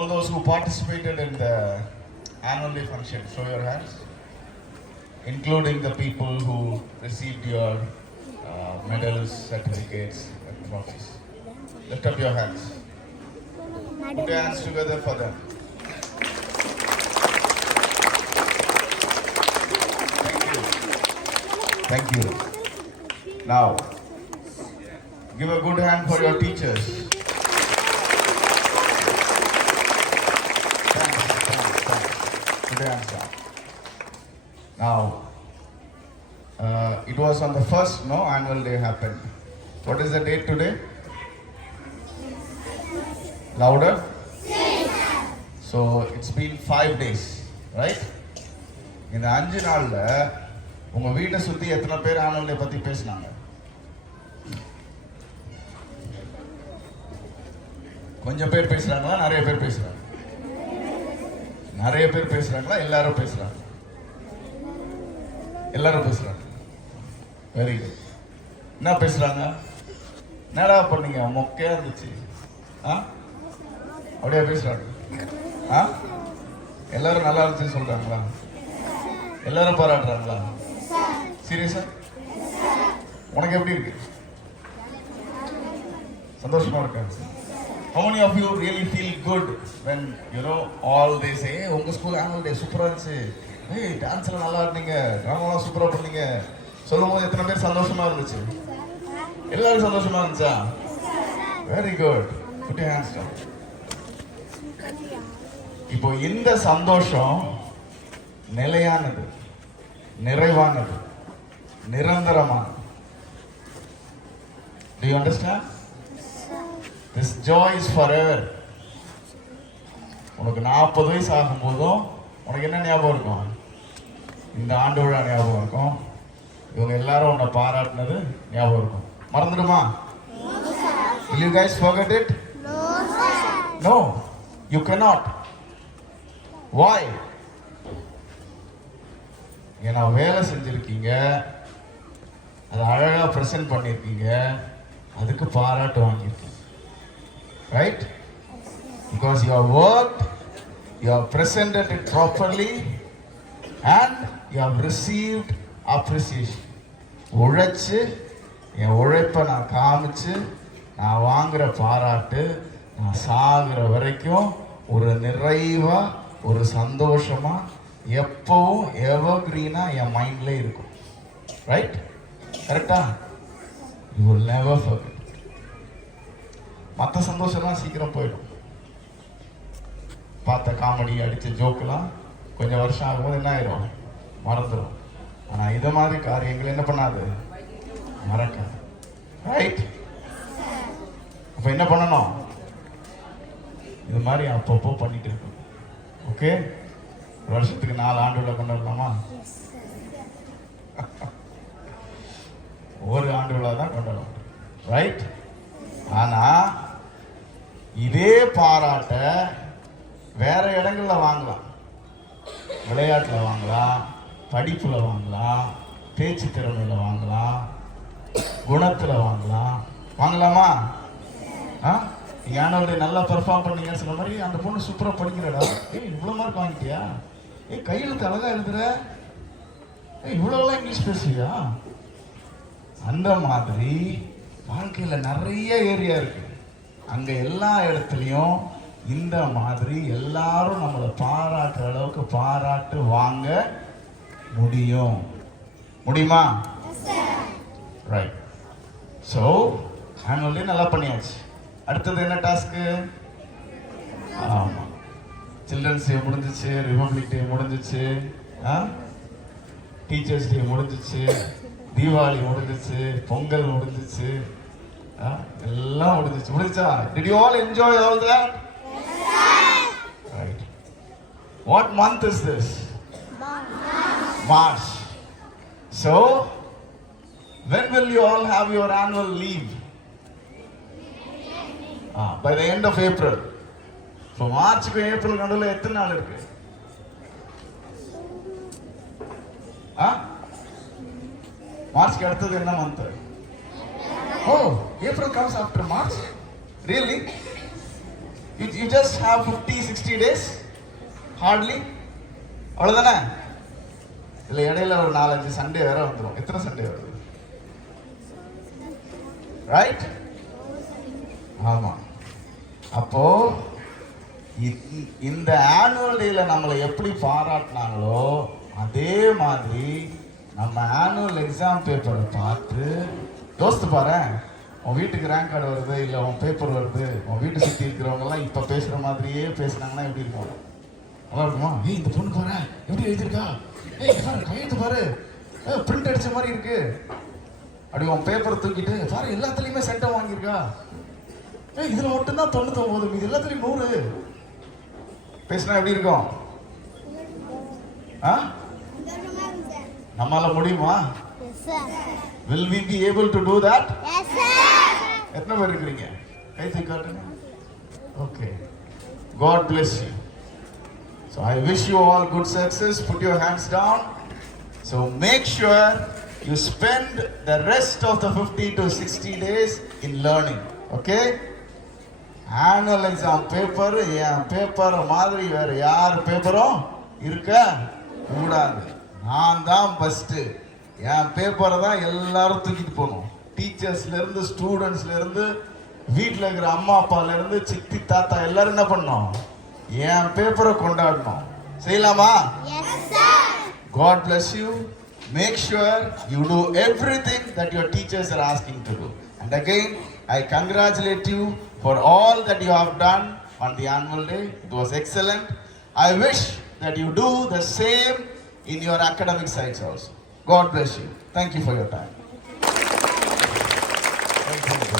all those who participated in the annual day function, show your hands, including the people who received your medals, certificates, and trophies. Lift up your hands. Put your hands together for them. Thank you. Now, give a good hand for your teachers. Now, it was on the first, annual day happened. What is the date today? Louder? So, it's been 5 days, right? In the 5 நாள்ல உங்க வீட்டை சுத்தி எத்தனை பேர் annual day பத்தி பேசினாங்க? கொஞ்சம் பேர் பேசுறாங்களா, நிறைய பேர் பேசுறாங்க? நிறைய பேர் பேசுறாங்களா, எல்லாரும் பேசுறாங்க? எல்லாரும் பேசுறாங்க. Very good. என்ன பேசுறாங்க? என்னடா பண்ணீங்க, மொக்கையா இருந்துச்சு, அப்படியே பேசுறாங்க. எல்லாரும் நல்லா இருந்துச்சுன்னு சொல்றாங்களா? எல்லாரும் பாராட்டுறாங்களா? சீரியஸா? உனக்கு எப்படி இருக்கு? சந்தோஷமா இருக்கா? How many of you really feel good when all they say, உங்க ஸ்கூல் ஆனுவல் டே சூப்பரா இருந்துச்சு, டான்ஸ்ல நல்லா இருந்தீங்க, டிராமாலாம் சூப்பரா பண்ணீங்க சொல்லும்போது எத்தனை பேர் சந்தோஷமா இருந்துச்சு? எல்லாரும் சந்தோஷமா இருந்துச்சா? Very good. Put your hands down. இப்போ இந்த சந்தோஷம் நிலையானது, நிறைவானது, நிரந்தரமானது. Do you understand? This joy is forever. உனக்கு 40 வயசு ஆகும் போதும் உனக்கு என்ன ஞாபகம் இருக்கும்? இந்த ஆண்டு விழா ஞாபகம் இருக்கும். இவங்க எல்லாரும் உன்னை பாராட்டினது ஞாபகம் இருக்கும். மறந்துடுமா? Will you guys forget it? No, you cannot. Why? ஏன்னா வேலை செஞ்சிருக்கீங்க, அதை அழகா பிரசன்ட் பண்ணிருக்கீங்க, அதுக்கு பாராட்டு வாங்கியிருக்கீங்க. Right? Because you have worked, you have presented it properly, and you have received appreciation. உழைச்சு என் உழைப்பை நான் காமிச்சு நான் வாங்குற பாராட்டு நான் சாகுற வரைக்கும் ஒரு நிறைவா, ஒரு சந்தோஷமா, எப்பவும் எவர்கிரீனா என் மைண்ட்ல இருக்கும். ரைட்? கரெக்டா? You will never forget. மற்ற சந்தோஷம்லாம் சீக்கிரம் போயிடும். பார்த்த காமெடி, அடித்த ஜோக்கெல்லாம் கொஞ்சம் வருஷம் ஆகும்போது என்ன ஆயிரும்? மறந்துடும். ஆனால் இதை மாதிரி காரியங்கள் என்ன பண்ணாது? மறக்காது. ரைட்? அப்போ என்ன பண்ணணும்? இது மாதிரி அப்பப்போ பண்ணிட்டு இருக்கணும். ஓகே? வருஷத்துக்கு 4 ஆண்டுகளை கொண்டாடலாமா? ஒரு ஆண்டு விழா தான் கொண்டாடலாம். ரைட்? ஆனா இதே பாராட்ட வேற இடங்கள்ல வாங்கலாம். விளையாட்டுல வாங்கலாம், படிப்புல வாங்கலாம், பேச்சு திறமையில வாங்கலாம், குணத்துல வாங்கலாம். வாங்கலாமா? யானவரை நல்லா பெர்ஃபார்ம் பண்ணீங்கன்னு சொன்ன மாதிரி அந்த பொண்ணு சூப்பரா படிக்கிறடா, இவ்வளவு மார்க் வாங்கிட்டியா, கையெழுத்து அழகா எழுதுற, இவ்வளவு இங்கிலீஷ் பேசுவியா, அந்த மாதிரி வாழ்க்கையில நிறைய ஏரியா இருக்கு. அங்க எல்லா இடத்துலயும் இந்த மாதிரி எல்லாரும் நம்மளை பாராட்டுற அளவுக்கு பாராட்டு வாங்க முடியும். முடியுமா? ரைட். ஸோ ஆனுவல் டே நல்லா பண்ணியாச்சு. அடுத்தது என்ன டாஸ்க்கு? ஆமா, சில்ட்ரன்ஸ் டே முடிஞ்சிச்சு, ரிபப்ளிக் டே முடிஞ்சிச்சு, டீச்சர்ஸ் டே முடிஞ்சிச்சு, தீபாவளி முடிஞ்சிச்சு, பொங்கல் முடிஞ்சிச்சு, எல்லாம் முடிஞ்சிச்சா? Did you all enjoy all that? Yes. Right. What month is this? March. So, when will you all have your annual leave? By the end of April. So, மார்ச்சுக்கு April நடுவில் எத்தனை நாள் இருக்கு? மார்ச்க்கு அடுத்தது என்ன month? Oh, April comes after March? Really? You just have 50-60 days hardly. அவ்வளோதானே? இல்லை இடையில ஒரு 4-5 சண்டே வேற வந்துடும். எத்தனை சண்டே வருது? ரைட்? ஆமா. அப்போ இந்த ஆனுவல் டேல நம்மளை எப்படி பாராட்டினாங்களோ அதே மாதிரி நம்ம ஆனுவல் எக்ஸாம் பேப்பரை பார்த்து யோசித்து பாரு. உன் வீட்டுக்கு ரேங்க் கார்டு வருது, இல்லை உன் பேப்பர் வருது, உன் வீட்டை சுற்றி இருக்கிறவங்கலாம் இப்போ பேசுகிற மாதிரியே பேசுனாங்கன்னா எப்படி இருக்கும்? நல்லா இருக்குமா? ஏய் இந்த பொண்ணு பாரு எப்படி எழுதியிருக்கா, ஏய் பாரு கையெழுத்து பாரு, பிரிண்ட் அடிச்ச மாதிரி இருக்கு. அப்படி உன் பேப்பர் தூக்கிட்டு பாரு எல்லாத்துலேயுமே சென்டம் வாங்கியிருக்கா, ஏய் இதில் மட்டும்தான் 99, இது எல்லாத்துலேயும் 100 பேசினா எப்படி இருக்கும்? நம்மளால முடியுமா? Will we be able to do that? Yes sir. எத்தனை பேர் இருக்கீங்க? கை தூக்கி காட்டுங்க. Okay. God bless you. So I wish you all good success. Put your hands down. So make sure you spend the rest of the 50 to 60 days in learning. Okay? Annual exam paper, N paper மாதிரி வேற யார் பேப்பரும் இருக்க கூடாது. நான் தான் first. என் பேப்பரை தான் எல்லாரும் தூக்கிட்டு போகணும். டீச்சர்ஸ்லேருந்து ஸ்டூடெண்ட்ஸ்லேருந்து வீட்டில் இருக்கிற அம்மா அப்பாலேருந்து சித்தி தாத்தா எல்லாரும் என்ன பண்ணணும்? என் பேப்பரை கொண்டாடணும். செய்யலாமா? Yes sir. God bless you. Make sure you do everything that your teachers are asking to do. And again, I congratulate you for all that you have done on the annual day. It was excellent. I wish that you do the same in your academic sides also. God bless you. Thank you for your time. Thank you.